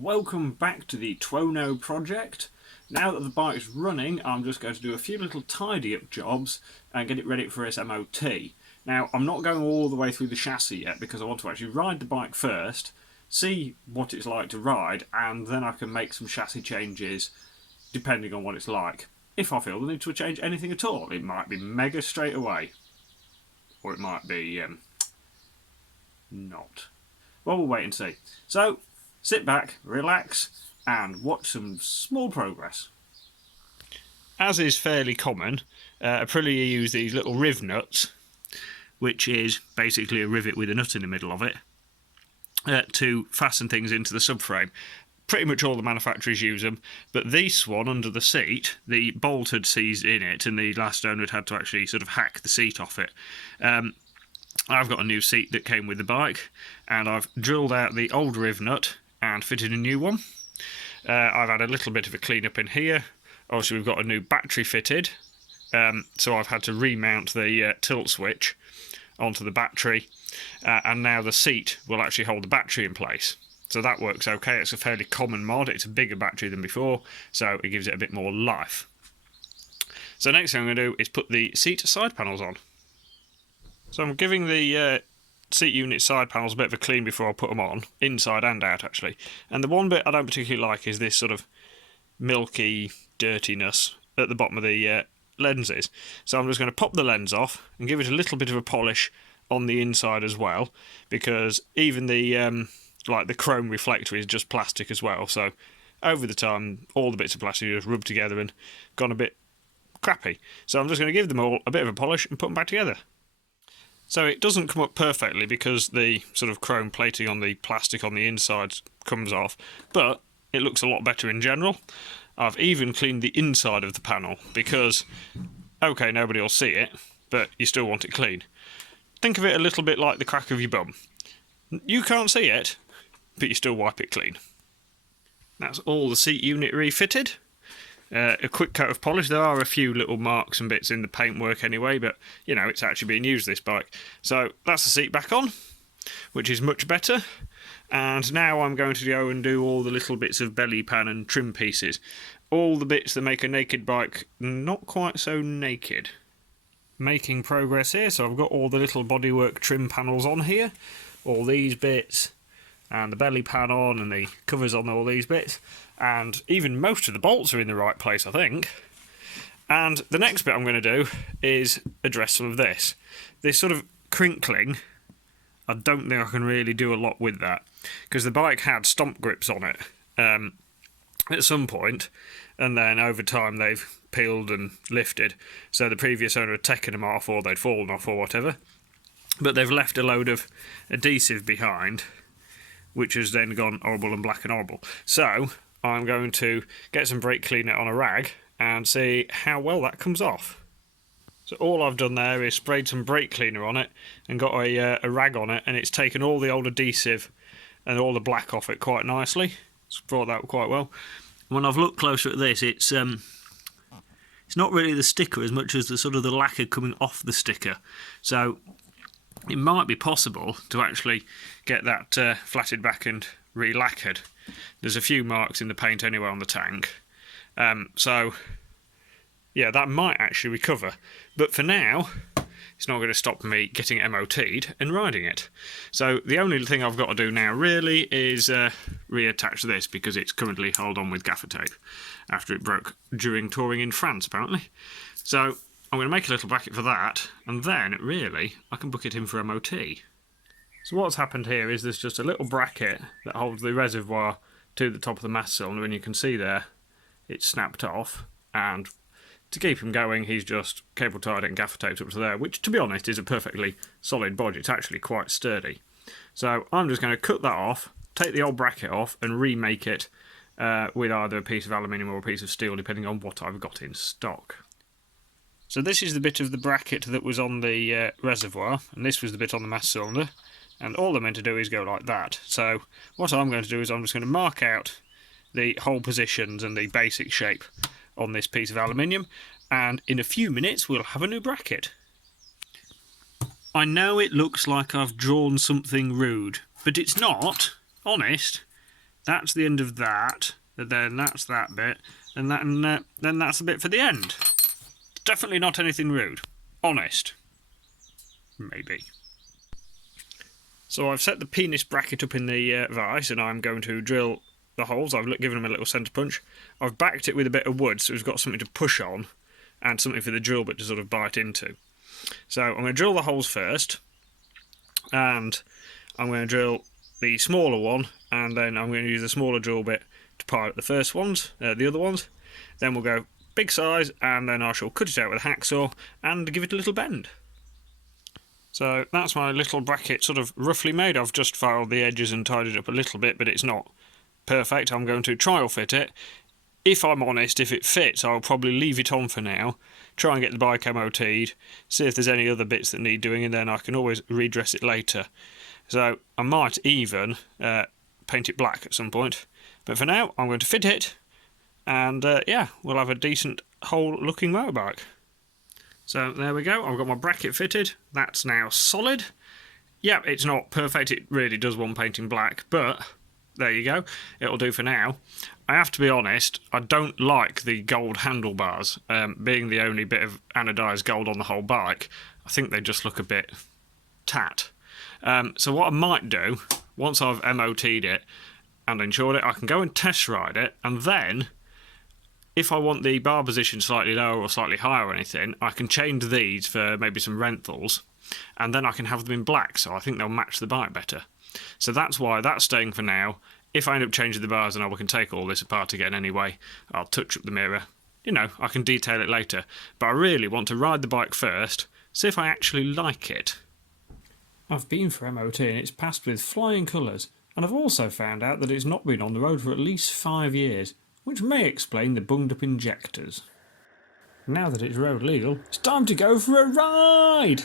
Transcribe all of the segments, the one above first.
Welcome back to the Tuono project. Now that the bike's running, I'm just going to do a few little tidy up jobs and get it ready for its MOT. Now, I'm not going all the way through the chassis yet because I want to actually ride the bike first, see what it's like to ride, and then I can make some chassis changes depending on what it's like. If I feel the need to change anything at all, it might be mega straight away, or it might be not. Well, we'll wait and see. So, sit back, relax, and watch some small progress. As is fairly common, Aprilia use these little Rivnuts, which is basically a rivet with a nut in the middle of it, to fasten things into the subframe. Pretty much all the manufacturers use them, but this one under the seat, the bolt had seized in it, and the last owner had to actually sort of hack the seat off it. I've got a new seat that came with the bike, and I've drilled out the old Rivnut and fitted a new one. I've had a little bit of a clean up in here. Obviously we've got a new battery fitted, so I've had to remount the tilt switch onto the battery, and now the seat will actually hold the battery in place. So that works okay. It's a fairly common mod. It's a bigger battery than before, so it gives it a bit more life. So next thing I'm going to do is put the seat side panels on. So I'm giving the seat unit side panels a bit of a clean before I put them on, inside and out actually. And the one bit I don't particularly like is this sort of milky dirtiness at the bottom of the lenses. So I'm just going to pop the lens off and give it a little bit of a polish on the inside as well, because even the like the chrome reflector is just plastic as well. So over the time, all the bits of plastic just rubbed together and gone a bit crappy. So I'm just going to give them all a bit of a polish and put them back together. So it doesn't come up perfectly because the sort of chrome plating on the plastic on the inside comes off, but it looks a lot better in general. I've even cleaned the inside of the panel because, okay, nobody will see it, but you still want it clean. Think of it a little bit like the crack of your bum. You can't see it, but you still wipe it clean. That's all the seat unit refitted. A quick coat of polish. There are a few little marks and bits in the paintwork anyway, but you know, it's actually being used, this bike. So that's the seat back on, which is much better. And now I'm going to go and do all the little bits of belly pan and trim pieces. All the bits that make a naked bike not quite so naked. Making progress here, so I've got all the little bodywork trim panels on here. All these bits, and the belly pan on, and the covers on all these bits. And even most of the bolts are in the right place, I think. And the next bit I'm going to do is address some of this. This sort of crinkling, I don't think I can really do a lot with that, because the bike had stomp grips on it at some point, and then over time they've peeled and lifted, so the previous owner had taken them off, or they'd fallen off or whatever. But they've left a load of adhesive behind, which has then gone horrible and black and horrible. So I'm going to get some brake cleaner on a rag and see how well that comes off. So all I've done there is sprayed some brake cleaner on it and got a rag on it, and it's taken all the old adhesive and all the black off it quite nicely. It's brought that quite well. When I've looked closer at this, it's not really the sticker as much as the sort of the lacquer coming off the sticker. So it might be possible to actually get that flatted back and re-lacquered. There's a few marks in the paint anyway on the tank. So, yeah, that might actually recover. But for now, it's not going to stop me getting it MOT'd and riding it. So the only thing I've got to do now really is reattach this, because it's currently held on with gaffer tape after it broke during touring in France, apparently. So I'm going to make a little bracket for that, and then, really, I can book it in for MOT. So what's happened here is there's just a little bracket that holds the reservoir to the top of the mass cylinder, and you can see there it's snapped off, and to keep him going he's just cable tied it and gaffer taped up to there, which to be honest is a perfectly solid bodge. It's actually quite sturdy. So I'm just going to cut that off, take the old bracket off, and remake it with either a piece of aluminium or a piece of steel, depending on what I've got in stock. So this is the bit of the bracket that was on the reservoir, and this was the bit on the mass cylinder, and all they're meant to do is go like that. So what I'm going to do is I'm just going to mark out the hole positions and the basic shape on this piece of aluminium, and in a few minutes we'll have a new bracket. I know it looks like I've drawn something rude, but it's not. Honest. that's the end of that, and then that's that bit, and then that's the bit for the end. Definitely not anything rude. Honest. Maybe. So I've set the penis bracket up in the vise, and I'm going to drill the holes. I've given them a little centre punch. I've backed it with a bit of wood, so we've got something to push on, and something for the drill bit to sort of bite into. So I'm going to drill the holes first, and I'm going to drill the smaller one, and then I'm going to use the smaller drill bit to pilot the first ones, the other ones. Then we'll go big size, and then I shall cut it out with a hacksaw and give it a little bend. So that's my little bracket sort of roughly made. I've just filed the edges and tidied it up a little bit, but it's not perfect. I'm going to trial fit it. If I'm honest, if it fits, I'll probably leave it on for now, try and get the bike MOT'd, see if there's any other bits that need doing, and then I can always redress it later. So I might even paint it black at some point. But for now, I'm going to fit it, and yeah, we'll have a decent whole-looking motorbike. So there we go, I've got my bracket fitted. That's now solid. Yep, it's not perfect, it really does want painting black, but there you go, it'll do for now. I have to be honest, I don't like the gold handlebars, being the only bit of anodised gold on the whole bike. I think they just look a bit tat. So what I might do, once I've MOT'd it and insured it, I can go and test ride it, and then if I want the bar position slightly lower or slightly higher or anything, I can change these for maybe some rentals, and then I can have them in black, so I think they'll match the bike better. So that's why that's staying for now. If I end up changing the bars, and I can take all this apart again anyway, I'll touch up the mirror. You know, I can detail it later. But I really want to ride the bike first, see if I actually like it. I've been for MOT and it's passed with flying colours, and I've also found out that it's not been on the road for at least 5 years, which may explain the bunged up injectors. Now that it's road legal, it's time to go for a ride!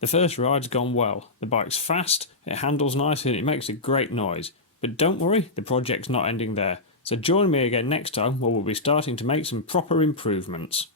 The first ride's gone well. The bike's fast, it handles nicely and it makes a great noise. But don't worry, the project's not ending there. So join me again next time where we'll be starting to make some proper improvements.